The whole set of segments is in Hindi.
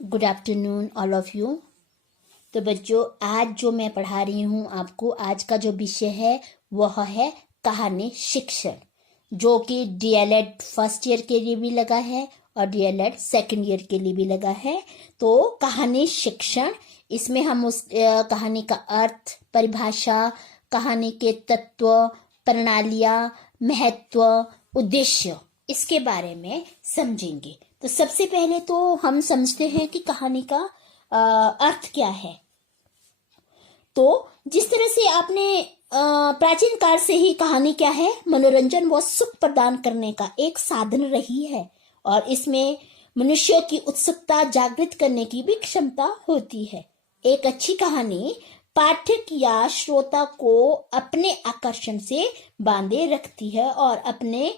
Good afternoon all of you. तो बच्चों, आज जो मैं पढ़ा रही हूँ आपको, आज का जो विषय है वह है कहानी शिक्षण, जो कि डीएलएड फर्स्ट ईयर के लिए भी लगा है और डीएलएड सेकंड ईयर के लिए भी लगा है। तो कहानी शिक्षण, इसमें हम उस कहानी का अर्थ, परिभाषा, कहानी के तत्व, प्रणालियाँ, महत्व, उद्देश्य, इसके बारे में समझेंगे। तो सबसे पहले तो हम समझते हैं कि कहानी का अर्थ क्या है। तो जिस तरह से आपने प्राचीन काल से ही कहानी क्या है, मनोरंजन व सुख प्रदान करने का एक साधन रही है और इसमें मनुष्यों की उत्सुकता जागृत करने की भी क्षमता होती है। एक अच्छी कहानी पाठक या श्रोता को अपने आकर्षण से बांधे रखती है और अपने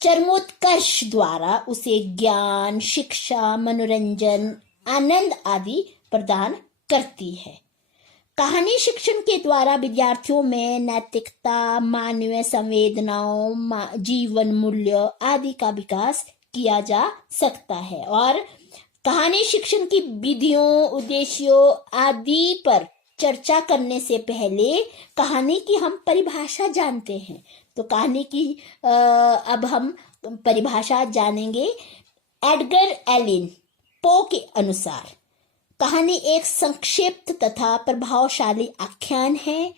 चरमोत्कर्ष द्वारा उसे ज्ञान, शिक्षा, मनोरंजन, आनंद आदि प्रदान करती है। कहानी शिक्षण के द्वारा विद्यार्थियों में नैतिकता, मानवीय संवेदनाओं, जीवन मूल्य आदि का विकास किया जा सकता है। और कहानी शिक्षण की विधियों, उद्देश्यों आदि पर चर्चा करने से पहले कहानी की हम परिभाषा जानते हैं। तो कहानी की अब हम परिभाषा जानेंगे। एडगर एलन पो के अनुसार कहानी एक संक्षिप्त तथा प्रभावशाली आख्यान है।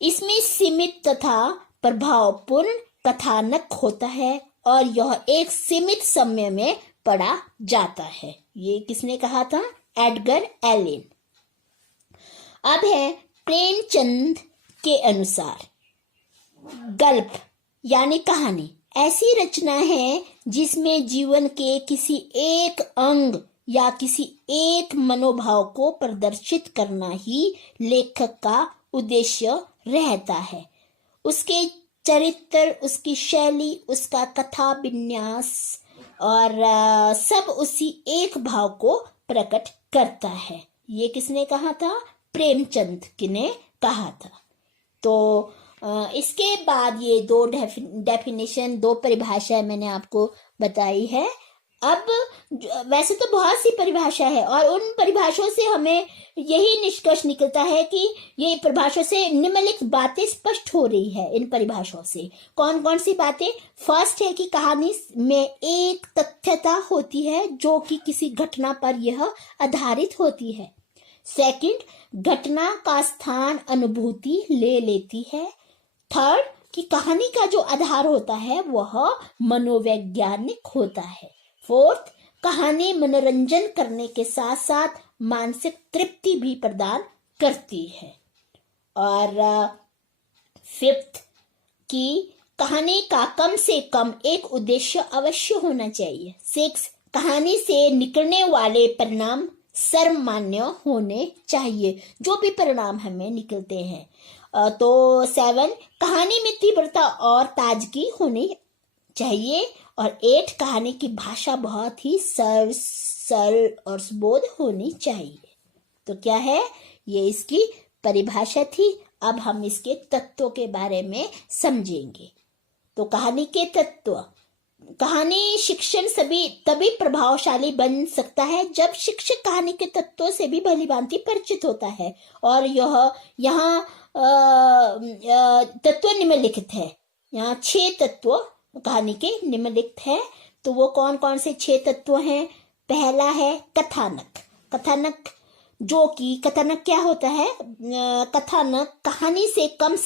इसमें सीमित तथा प्रभावपूर्ण कथानक होता है और यह एक सीमित समय में पढ़ा जाता है। ये किसने कहा था? Edgar Allan. अब है प्रेमचंद के अनुसार गल्प यानी कहानी ऐसी रचना है जिसमें जीवन के किसी एक अंग या किसी एक मनोभाव को प्रदर्शित करना ही लेखक का उद्देश्य रहता है। उसके चरित्र, उसकी शैली, उसका कथा विन्यास और सब उसी एक भाव को प्रकट करता है। ये किसने कहा था? प्रेमचंद ने कहा था। तो इसके बाद ये दो डेफिनेशन, दो परिभाषाएं मैंने आपको बताई है। अब वैसे तो बहुत सी परिभाषा है और उन परिभाषाओं से हमें यही निष्कर्ष निकलता है कि ये परिभाषा से निम्नलिखित बातें स्पष्ट हो रही है। इन परिभाषाओं से कौन कौन सी बातें? फर्स्ट है कि कहानी में एक तथ्यता होती है जो कि किसी घटना पर यह आधारित होती है। सेकंड, घटना का स्थान अनुभूति ले लेती है। थर्ड, कि कहानी का जो आधार होता है वह मनोवैज्ञानिक होता है। फोर्थ, कहानी मनोरंजन करने के साथ साथ मानसिक तृप्ति भी प्रदान करती है। और फिफ्थ, कि कहानी का कम से कम एक उद्देश्य अवश्य होना चाहिए। सिक्स, कहानी से निकलने वाले परिणाम सर्वमान्य होने चाहिए, जो भी परिणाम हमें निकलते हैं। तो सेवन, कहानी में तीव्रता और ताजगी होनी चाहिए। और एट, कहानी की भाषा बहुत ही सरल और सुबोध होनी चाहिए। तो क्या है? ये इसकी परिभाषा थी। अब हम इसके तत्वों के बारे में समझेंगे। तो कहानी के तत्व। कहानी शिक्षण तभी प्रभावशाली बन सकता है जब शिक्षक कहानी के तत्वों से भी भलीभांति परिचित होता है। और यहाँ तत्व निम्नलिखित है। यहाँ 6 तत्व कहानी के निम्नलिखित है। तो वो कौन कौन से 6 तत्व हैं? पहला है कथानक। कथानक कथानक क्या होता है? कथानक, कहानी से कम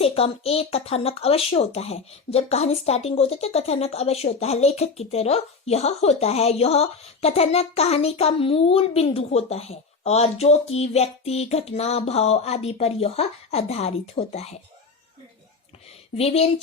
एक कथानक अवश्य होता है। जब कहानी स्टार्टिंग होती है तो कथानक अवश्य होता है। लेखक की तरह यह होता है। यह कथानक कहानी का मूल बिंदु होता है और जो कि व्यक्ति, घटना, भाव आदि पर यह आधारित होता है। विभिन्न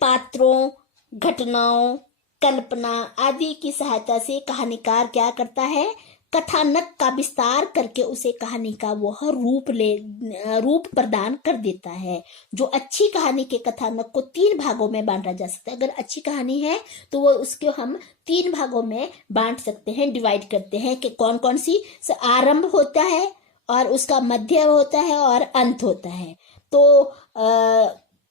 पात्रों, घटनाओं, कल्पना आदि की सहायता से कहानीकार क्या करता है? कथानक का विस्तार करके उसे कहानी का वह रूप प्रदान कर देता है। जो अच्छी कहानी के कथानक को 3 भागों में बांटा जा सकता है। अगर अच्छी कहानी है तो वो उसको हम 3 भागों में बांट सकते हैं, डिवाइड करते हैं कि कौन कौन सी। आरंभ होता है और उसका मध्य होता है और अंत होता है। तो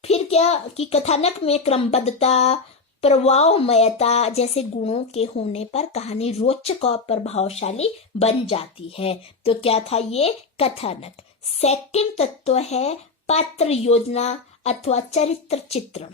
फिर क्या कि कथानक में क्रमबद्धता, प्रभावमयता जैसे गुणों के होने पर कहानी रोचक और प्रभावशाली बन जाती है। तो क्या था ये? कथानक। सेकंड तत्व है पात्र योजना अथवा चरित्र चित्रण।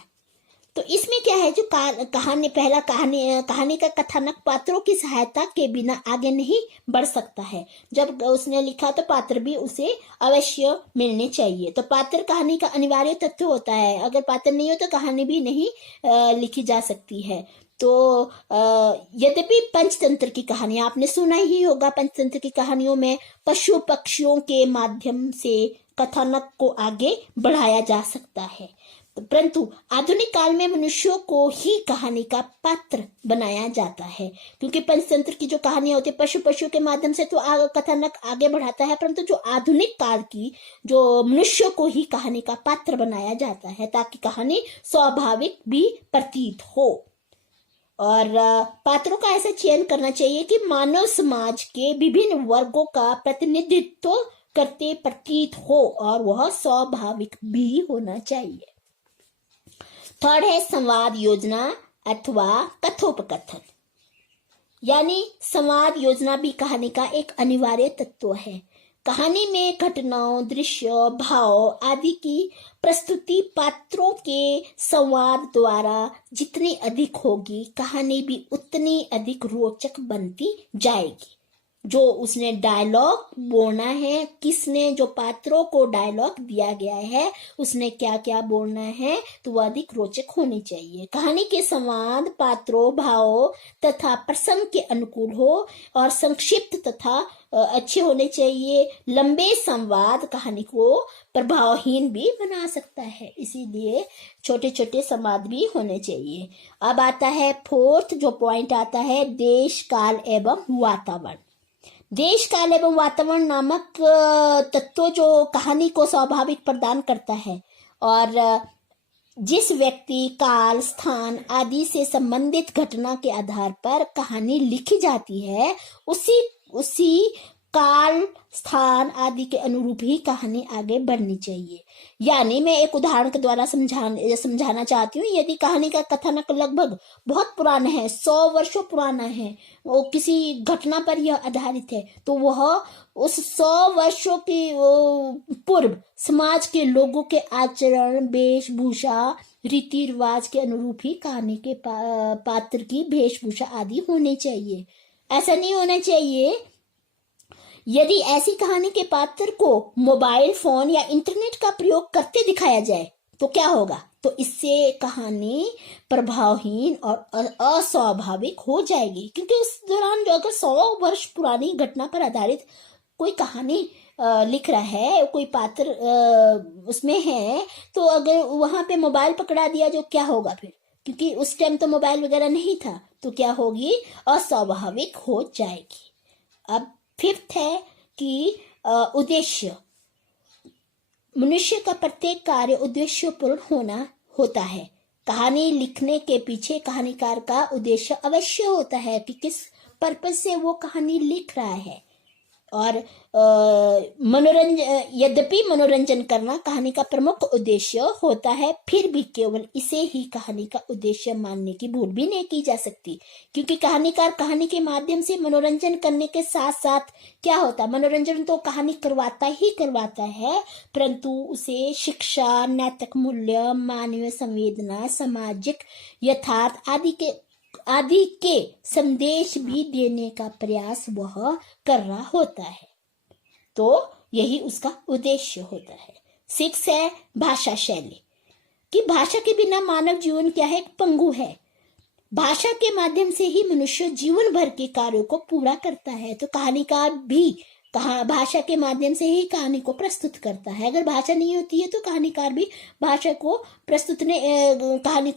तो इसमें क्या है, जो कहानी पहला कहानी का कथानक पात्रों की सहायता के बिना आगे नहीं बढ़ सकता है। जब उसने लिखा तो पात्र भी उसे अवश्य मिलने चाहिए। तो पात्र कहानी का अनिवार्य तत्व होता है। अगर पात्र नहीं हो तो कहानी भी नहीं लिखी जा सकती है। तो यद्यपि पंचतंत्र की कहानी आपने सुना ही होगा, पंचतंत्र की कहानियों में पशु पक्षियों के माध्यम से कथानक को आगे बढ़ाया जा सकता है, परंतु आधुनिक काल में मनुष्यों को ही कहानी का पात्र बनाया जाता है। क्योंकि पंचतंत्र की जो कहानियां होती है पशु के माध्यम से तो कथानक आगे बढ़ाता है, परंतु जो आधुनिक काल की जो मनुष्यों को ही कहानी का पात्र बनाया जाता है ताकि कहानी स्वाभाविक भी प्रतीत हो। और पात्रों का ऐसा चयन करना चाहिए कि मानव समाज के विभिन्न वर्गों का प्रतिनिधित्व करते प्रतीत हो और वह स्वाभाविक भी होना चाहिए। थर्ड है संवाद योजना अथवा कथोपकथन। यानी संवाद योजना भी कहानी का एक अनिवार्य तत्व है। कहानी में घटनाओं, दृश्य, भाव आदि की प्रस्तुति पात्रों के संवाद द्वारा जितनी अधिक होगी, कहानी भी उतनी अधिक रोचक बनती जाएगी। जो उसने डायलॉग बोलना है, किसने जो पात्रों को डायलॉग दिया गया है उसने क्या क्या बोलना है, तो वह अधिक रोचक होनी चाहिए। कहानी के संवाद पात्रों, भावों तथा प्रसंग के अनुकूल हो और संक्षिप्त तथा अच्छे होने चाहिए। लंबे संवाद कहानी को प्रभावहीन भी बना सकता है, इसीलिए छोटे छोटे संवाद भी होने चाहिए। अब आता है फोर्थ जो पॉइंट आता है, देश काल एवं वातावरण। देश काल एवं वातावरण नामक तत्व जो कहानी को स्वाभाविक प्रदान करता है और जिस व्यक्ति, काल, स्थान आदि से संबंधित घटना के आधार पर कहानी लिखी जाती है, उसी काल, स्थान आदि के अनुरूप ही कहानी आगे बढ़नी चाहिए। यानी मैं एक उदाहरण के द्वारा समझाना चाहती हूँ। यदि कहानी का कथानक लगभग बहुत पुराना है, 100 वर्षों पुराना है, वो किसी घटना पर यह आधारित है, तो वह उस 100 वर्षों के पूर्व समाज के लोगों के आचरण, वेशभूषा, रीति रिवाज के अनुरूप ही कहानी के पात्र की वेशभूषा आदि होनी चाहिए। ऐसा नहीं होना चाहिए यदि ऐसी कहानी के पात्र को मोबाइल फोन या इंटरनेट का प्रयोग करते दिखाया जाए तो क्या होगा, तो इससे कहानी प्रभावहीन और अस्वाभाविक हो जाएगी। क्योंकि उस दौरान जो अगर 100 वर्ष पुरानी घटना पर आधारित कोई कहानी लिख रहा है, कोई पात्र उसमें है, तो अगर वहां पे मोबाइल पकड़ा दिया जो क्या होगा फिर, क्योंकि उस टाइम तो मोबाइल वगैरह नहीं था, तो क्या होगी, अस्वाभाविक हो जाएगी। अब फिफ्थ है कि उद्देश्य। मनुष्य का प्रत्येक कार्य उद्देश्यपूर्ण होता है। कहानी लिखने के पीछे कहानीकार का उद्देश्य अवश्य होता है कि किस पर्पज से वो कहानी लिख रहा है। और यद्यपि मनोरंजन करना कहानी का प्रमुख उद्देश्य होता है, फिर भी केवल इसे ही कहानी का उद्देश्य मानने की भूल भी नहीं की जा सकती। क्योंकि कहानीकार कहानी के माध्यम से मनोरंजन करने के साथ साथ क्या होता है, मनोरंजन तो कहानी करवाता है, परंतु उसे शिक्षा, नैतिक मूल्य, मानवीय संवेदना, सामाजिक यथार्थ आदि के संदेश भी देने का प्रयास वह कर रहा होता है। तो यही उसका उद्देश्य होता है। 6 है भाषा शैली। कि भाषा के बिना मानव जीवन क्या है, एक पंगु है। भाषा के माध्यम से ही मनुष्य जीवन भर के कार्यों को पूरा करता है। तो कहानीकार भी भाषा के माध्यम से ही कहानी को प्रस्तुत करता है। अगर भाषा नहीं होती है तो कहानीकार भी कहानी को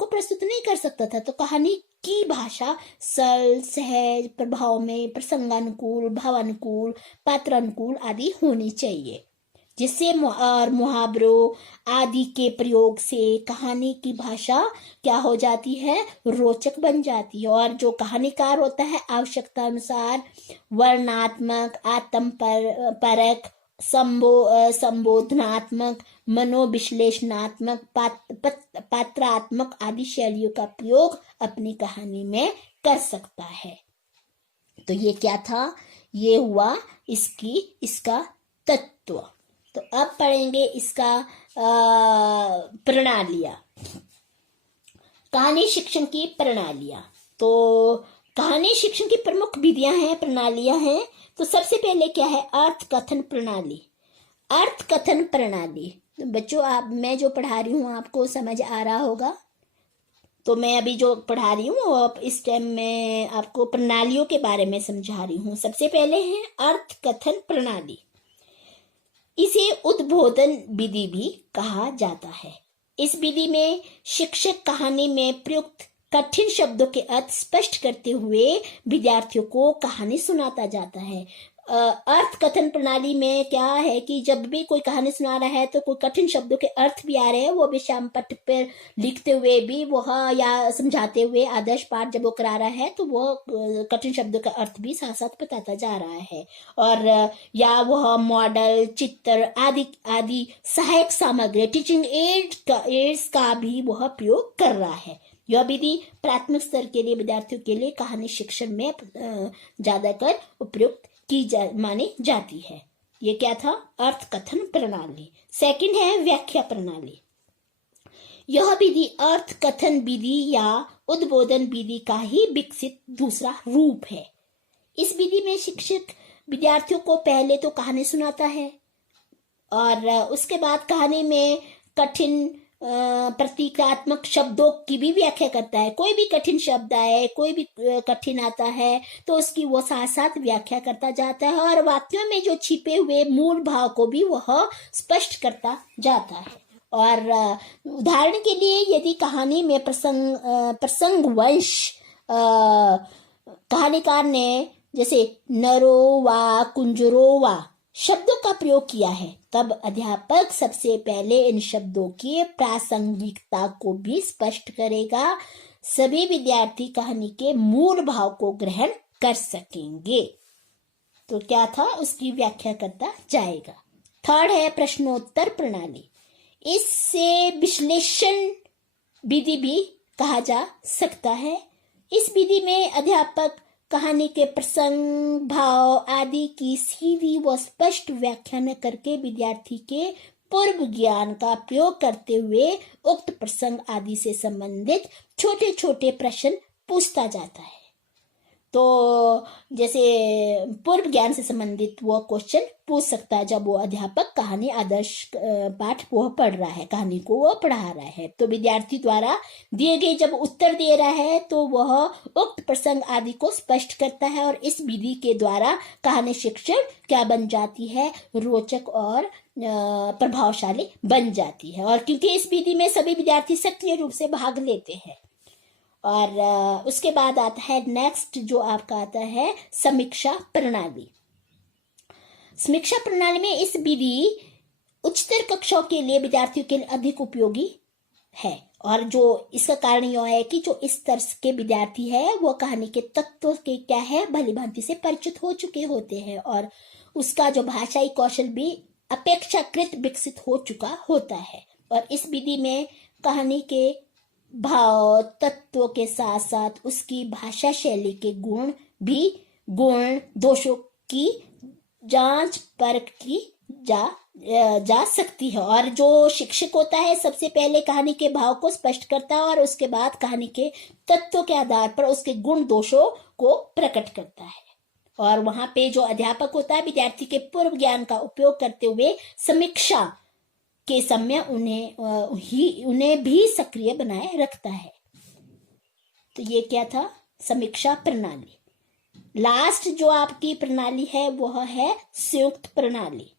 प्रस्तुत नहीं कर सकता था। तो कहानी की भाषा सरल, सहज, प्रभाव में प्रसंगानुकूल, भावानुकूल, पात्रानुकूल आदि होनी चाहिए, जिससे मुहावरों आदि के प्रयोग से कहानी की भाषा क्या हो जाती है, रोचक बन जाती है। और जो कहानीकार होता है आवश्यकता अनुसार वर्णनात्मक, आत्म परक संबोधनात्मक, मनोविश्लेषणात्मक, पात्रात्मक आदि शैलियों का प्रयोग अपनी कहानी में कर सकता है। तो ये क्या था? ये हुआ इसका तत्व। तो अब पढ़ेंगे इसका प्रणालियां, कहानी शिक्षण की प्रणालियां। तो कहानी शिक्षण की प्रमुख विधियां हैं, प्रणालियां हैं। तो सबसे पहले क्या है? अर्थ कथन प्रणाली। अर्थ कथन प्रणाली, तो बच्चों मैं जो पढ़ा रही हूँ आपको समझ आ रहा होगा। तो मैं अभी जो पढ़ा रही हूँ इस टाइम मैं आपको प्रणालियों के बारे में समझा रही हूँ। सबसे पहले है अर्थ कथन प्रणाली। इसे उद्बोधन विधि भी कहा जाता है। इस विधि में शिक्षक कहानी में प्रयुक्त कठिन शब्दों के अर्थ स्पष्ट करते हुए विद्यार्थियों को कहानी सुनाता जाता है। अर्थ कथन प्रणाली में क्या है कि जब भी कोई कहानी सुना रहा है तो कोई कठिन शब्दों के अर्थ भी आ रहे हैं, वो भी श्याम पट्ट पर लिखते हुए भी वह या समझाते हुए आदर्श पाठ जब वो करा रहा है तो वह कठिन शब्दों का अर्थ भी साथ साथ बताता जा रहा है। और या वह मॉडल, चित्र आदि सहायक सामग्री, टीचिंग एड्स का भी वह प्रयोग कर रहा है। यह विधि प्राथमिक स्तर के लिए विद्यार्थियों के लिए कहानी शिक्षण में ज्यादातर उपयुक्त मानी जाती है। ये क्या था? अर्थ कथन प्रणाली। सेकंड है व्याख्या प्रणाली। यह विधि अर्थ कथन विधि या उद्बोधन विधि का ही विकसित दूसरा रूप है। इस विधि में शिक्षक विद्यार्थियों को पहले तो कहानी सुनाता है और उसके बाद कहानी में कठिन प्रतीकात्मक शब्दों की भी व्याख्या करता है। कोई भी कठिन शब्द आए, कोई भी कठिन आता है तो उसकी वो साथ साथ व्याख्या करता जाता है और वाक्यों में जो छिपे हुए मूल भाव को भी वह स्पष्ट करता जाता है। और उदाहरण के लिए यदि कहानी में प्रसंगवश कहानीकार ने जैसे नरोवा, कुंजरोवा शब्दों का प्रयोग किया है, तब अध्यापक सबसे पहले इन शब्दों की प्रासंगिकता को भी स्पष्ट करेगा। सभी विद्यार्थी कहानी के मूल भाव को ग्रहण कर सकेंगे। तो क्या था? उसकी व्याख्या करता जाएगा। थर्ड है प्रश्नोत्तर प्रणाली। इससे विश्लेषण विधि भी कहा जा सकता है। इस विधि में अध्यापक कहानी के प्रसंग, भाव आदि की सीधी व स्पष्ट व्याख्या न करके विद्यार्थी के पूर्व ज्ञान का प्रयोग करते हुए उक्त प्रसंग आदि से संबंधित छोटे छोटे प्रश्न पूछता जाता है। तो जैसे पूर्व ज्ञान से संबंधित वो क्वेश्चन पूछ सकता है जब वो अध्यापक कहानी आदर्श पाठ वो पढ़ रहा है, कहानी को वो पढ़ा रहा है। तो विद्यार्थी द्वारा दिए गए जब उत्तर दे रहा है तो वह उक्त प्रसंग आदि को स्पष्ट करता है और इस विधि के द्वारा कहानी शिक्षण क्या बन जाती है? रोचक और प्रभावशाली बन जाती है। और क्योंकि इस विधि में सभी विद्यार्थी सक्रिय रूप से भाग लेते हैं। और उसके बाद आता है नेक्स्ट जो आपका आता है समीक्षा प्रणाली। समीक्षा प्रणाली में इस विधि उच्चतर कक्षाओं के लिए विद्यार्थियों के लिए अधिक उपयोगी है। और जो इसका कारण यह है कि जो इस स्तर के विद्यार्थी है वो कहानी के तत्वों के क्या है भली भांति से परिचित हो चुके होते हैं और उसका जो भाषाई कौशल भी अपेक्षाकृत विकसित हो चुका होता है। और इस विधि में कहानी के भाव तत्वों के साथ साथ उसकी भाषा शैली के गुण दोषों की जांच परख की जा सकती है। और जो शिक्षक होता है सबसे पहले कहानी के भाव को स्पष्ट करता है और उसके बाद कहानी के तत्वों के आधार पर उसके गुण दोषों को प्रकट करता है। और वहां पे जो अध्यापक होता है विद्यार्थी के पूर्व ज्ञान का उपयोग करते हुए समीक्षा के समय उन्हें भी सक्रिय बनाए रखता है। तो ये क्या था? समीक्षा प्रणाली। लास्ट जो आपकी प्रणाली है वह है संयुक्त प्रणाली।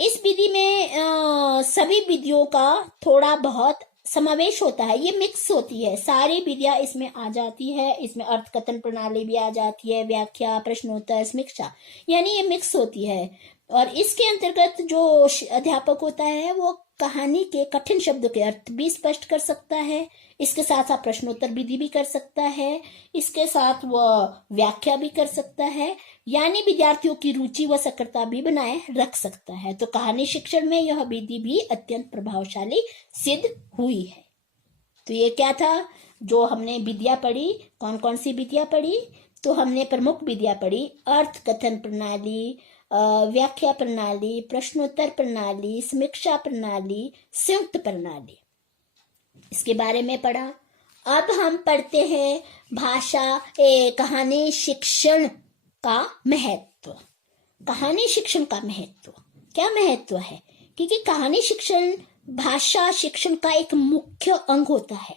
इस विधि में सभी विधियों का थोड़ा बहुत समावेश होता है, ये मिक्स होती है, सारी विधियां इसमें आ जाती है। इसमें अर्थकथन प्रणाली भी आ जाती है, व्याख्या, प्रश्नोत्तर, समीक्षा, यानी ये मिक्स होती है। और इसके अंतर्गत जो अध्यापक होता है वो कहानी के कठिन शब्दों के अर्थ भी स्पष्ट कर सकता है, इसके साथ साथ प्रश्नोत्तर विधि भी कर सकता है, इसके साथ वह व्याख्या भी कर सकता है, यानी विद्यार्थियों की रुचि व सक्रियता भी बनाए रख सकता है। तो कहानी शिक्षण में यह विधि भी अत्यंत प्रभावशाली सिद्ध हुई है। तो ये क्या था जो हमने विधियां पढ़ी, कौन कौन सी विधियां पढ़ी? तो हमने प्रमुख विधियां पढ़ी, अर्थ कथन प्रणाली, व्याख्या प्रणाली, प्रश्नोत्तर प्रणाली, समीक्षा प्रणाली, संयुक्त प्रणाली, इसके बारे में पढ़ा। अब हम पढ़ते हैं कहानी शिक्षण का महत्व। कहानी शिक्षण का महत्व, क्या महत्व है? क्योंकि कहानी शिक्षण भाषा शिक्षण का एक मुख्य अंग होता है।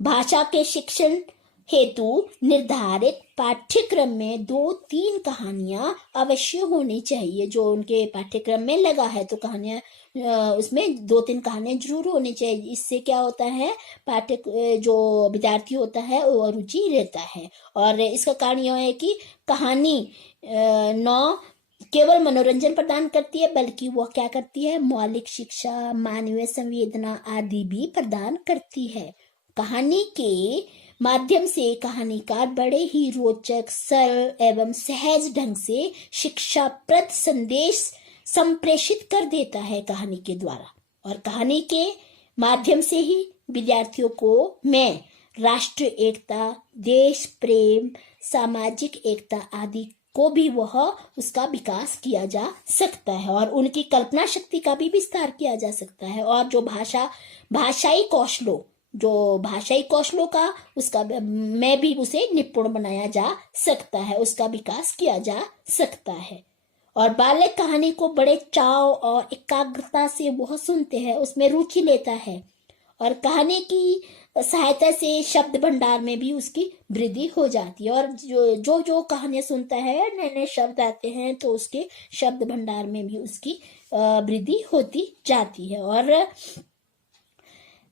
भाषा के शिक्षण हेतु निर्धारित पाठ्यक्रम में 2-3 कहानियां अवश्य होनी चाहिए। जो उनके पाठ्यक्रम में लगा है तो कहानियां उसमें 2-3 कहानियां जरूर होनी चाहिए। इससे क्या होता है, जो विद्यार्थी होता है वो रुचि रहता है। और इसका कारण यह है कि कहानी न केवल मनोरंजन प्रदान करती है बल्कि वह क्या करती है, मौलिक शिक्षा, मानवीय संवेदना आदि भी प्रदान करती है। कहानी के माध्यम से कहानीकार बड़े ही रोचक, सरल एवं सहज ढंग से शिक्षाप्रद संदेश संप्रेषित कर देता है कहानी के द्वारा। और कहानी के माध्यम से ही विद्यार्थियों को में राष्ट्रीय एकता, देश प्रेम, सामाजिक एकता आदि को भी वह उसका विकास किया जा सकता है और उनकी कल्पना शक्ति का भी विस्तार किया जा सकता है। और जो भाषाई कौशलों का उसका में भी उसे निपुण बनाया जा सकता है, उसका विकास किया जा सकता है। और बालक कहानी को बड़े चाव और एकाग्रता से वह सुनते हैं, उसमें रुचि लेता है और कहानी की सहायता से शब्द भंडार में भी उसकी वृद्धि हो जाती है। और जो कहानियां सुनता है, नए नए शब्द आते हैं तो उसके शब्द भंडार में भी उसकी वृद्धि होती जाती है। और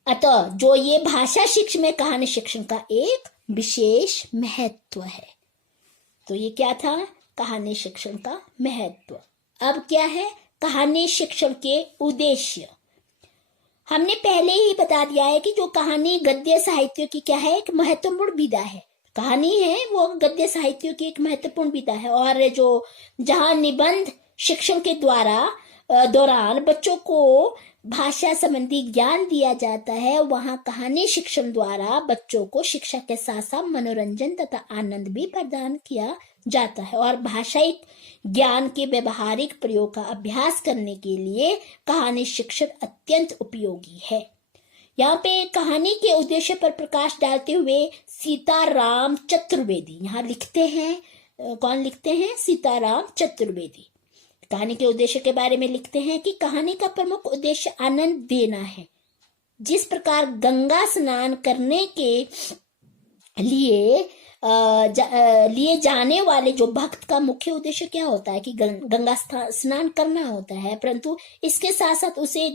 अतः जो ये भाषा शिक्षण में कहानी शिक्षण का एक विशेष महत्व है। तो ये क्या था, कहानी शिक्षण का महत्व। अब क्या है कहानी शिक्षण के उद्देश्य? हमने पहले ही बता दिया है कि जो कहानी गद्य साहित्य की क्या है, एक महत्वपूर्ण विधा है। कहानी है वो गद्य साहित्य की एक महत्वपूर्ण विधा है। और जो जहाँ निबंध शिक्षण के दौरान बच्चों को भाषा संबंधी ज्ञान दिया जाता है, वहाँ कहानी शिक्षण द्वारा बच्चों को शिक्षा के साथ साथ मनोरंजन तथा आनंद भी प्रदान किया जाता है। और भाषाई ज्ञान के व्यवहारिक प्रयोग का अभ्यास करने के लिए कहानी शिक्षण अत्यंत उपयोगी है। यहाँ पे कहानी के उद्देश्य पर प्रकाश डालते हुए सीताराम चतुर्वेदी यहाँ लिखते हैं। कौन लिखते हैं? सीताराम चतुर्वेदी कहानी के उद्देश्य के बारे में लिखते हैं कि कहानी का प्रमुख उद्देश्य आनंद देना है। जिस प्रकार गंगा स्नान करने के लिए जाने वाले जो भक्त का मुख्य उद्देश्य क्या होता है कि गंगा स्नान करना होता है, परंतु इसके साथ साथ उसे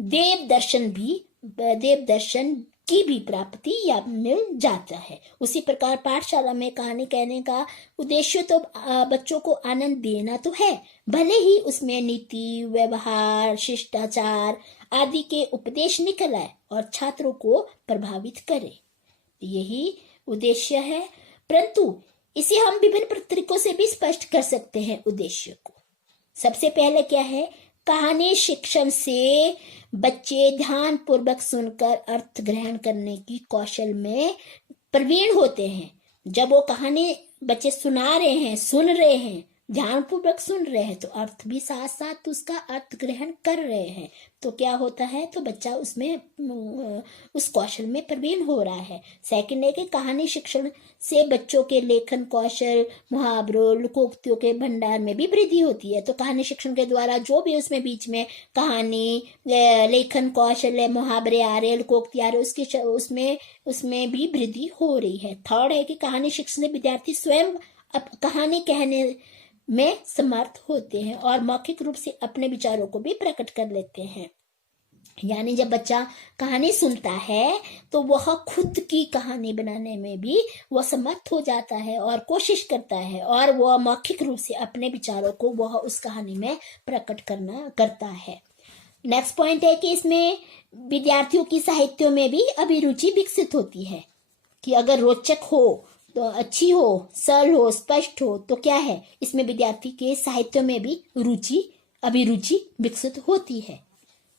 देव दर्शन की भी प्राप्ति या मिल जाता है। उसी प्रकार पाठशाला में कहानी कहने का उद्देश्य तो बच्चों को आनंद देना तो है, भले ही उसमें नीति, व्यवहार, शिष्टाचार आदि के उपदेश निकल आए और छात्रों को प्रभावित करे, यही उद्देश्य है। परंतु इसे हम विभिन्न तरीकों से भी स्पष्ट कर सकते हैं उद्देश्य को। सबसे पहले क्या है, कहानी शिक्षण से बच्चे ध्यान पूर्वक सुनकर अर्थ ग्रहण करने की कौशल में प्रवीण होते हैं। जब वो कहानी बच्चे सुन रहे हैं, ध्यान पूर्वक सुन रहे हैं, तो अर्थ भी साथ साथ उसका अर्थ ग्रहण कर रहे हैं, तो क्या होता है, तो बच्चा उसमें उस कौशल में प्रवीण हो रहा है। सेकंड है कि कहानी शिक्षण से बच्चों के लेखन कौशल, मुहावरों, लोकोक्तियों के भंडार में भी वृद्धि होती है। तो कहानी शिक्षण के द्वारा जो भी उसमें बीच में कहानी, लेखन कौशल है, मुहावरे आ रहे, लोकोक्ति आ रहे, उसमें भी वृद्धि हो रही है। थर्ड है कि कहानी शिक्षण से विद्यार्थी स्वयं अब कहानी कहने में समर्थ होते हैं और मौखिक रूप से अपने विचारों को भी प्रकट कर लेते हैं। यानी जब बच्चा कहानी सुनता है तो वह खुद की कहानी बनाने में भी वह समर्थ हो जाता है और कोशिश करता है, और वह मौखिक रूप से अपने विचारों को वह उस कहानी में प्रकट करता है। नेक्स्ट पॉइंट है कि इसमें विद्यार्थियों की साहित्यों में भी अभिरुचि विकसित होती है कि अगर रोचक हो तो अच्छी हो, सरल हो, स्पष्ट हो तो क्या है, इसमें विद्यार्थी के साहित्य में भी अभिरुचि विकसित होती है।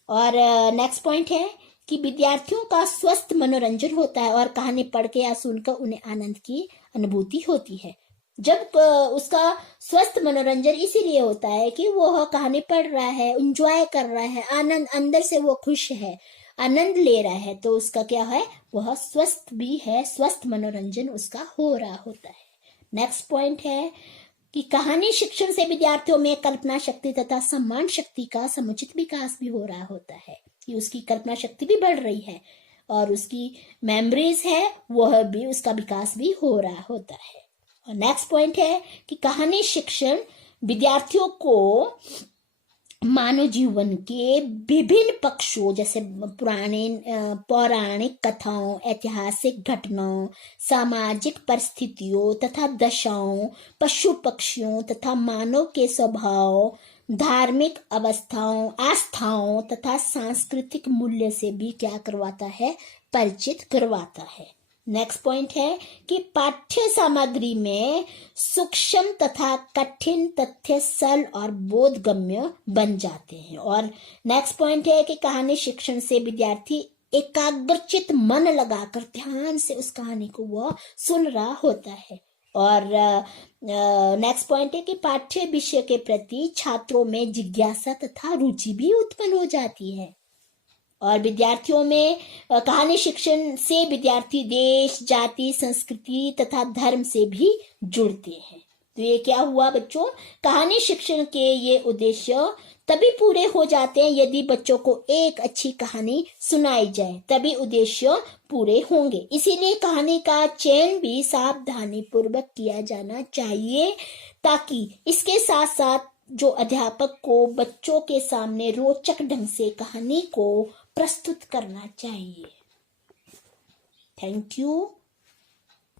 और नेक्स्ट पॉइंट है कि विद्यार्थियों का स्वस्थ मनोरंजन होता है और कहानी पढ़ के या सुनकर उन्हें आनंद की अनुभूति होती है। जब उसका स्वस्थ मनोरंजन इसीलिए होता है कि वो कहानी पढ़ रहा है, एंजॉय कर रहा है, आनंद अंदर से वो खुश है, आनंद ले रहा है, तो उसका क्या है, वह स्वस्थ भी है, स्वस्थ मनोरंजन उसका हो रहा होता है। नेक्स्ट पॉइंट है कि कहानी शिक्षण से विद्यार्थियों में कल्पना शक्ति तथा सम्मान शक्ति का समुचित विकास भी हो रहा होता है कि उसकी कल्पना शक्ति भी बढ़ रही है और उसकी मेमोरीज है वह भी, उसका विकास भी हो रहा होता है। और नेक्स्ट पॉइंट है कि कहानी शिक्षण विद्यार्थियों को मानव जीवन के विभिन्न पक्षों जैसे पौराणिक कथाओं, ऐतिहासिक घटनाओं, सामाजिक परिस्थितियों तथा दशाओं, पशु पक्षियों तथा मानव के स्वभाव, धार्मिक अवस्थाओं, आस्थाओं तथा सांस्कृतिक मूल्य से भी क्या करवाता है, परिचित करवाता है। नेक्स्ट पॉइंट है कि पाठ्य सामग्री में सूक्ष्म तथा कठिन तथ्य सरल और बोधगम्य बन जाते हैं। और नेक्स्ट पॉइंट है कि कहानी शिक्षण से विद्यार्थी एकाग्रचित मन लगाकर ध्यान से उस कहानी को वह सुन रहा होता है। और नेक्स्ट पॉइंट है कि पाठ्य विषय के प्रति छात्रों में जिज्ञासा तथा रुचि भी उत्पन्न हो जाती है। और विद्यार्थियों में कहानी शिक्षण से विद्यार्थी देश, जाति, संस्कृति तथा धर्म से भी जुड़ते हैं। तो ये क्या हुआ बच्चों, कहानी शिक्षण के ये उद्देश्य तभी पूरे हो जाते हैं यदि बच्चों को एक अच्छी कहानी सुनाई जाए, तभी उद्देश्य पूरे होंगे। इसीलिए कहानी का चयन भी सावधानी पूर्वक किया जाना चाहिए ताकि इसके साथ साथ जो अध्यापक को बच्चों के सामने रोचक ढंग से कहानी को प्रस्तुत करना चाहिए। Thank you.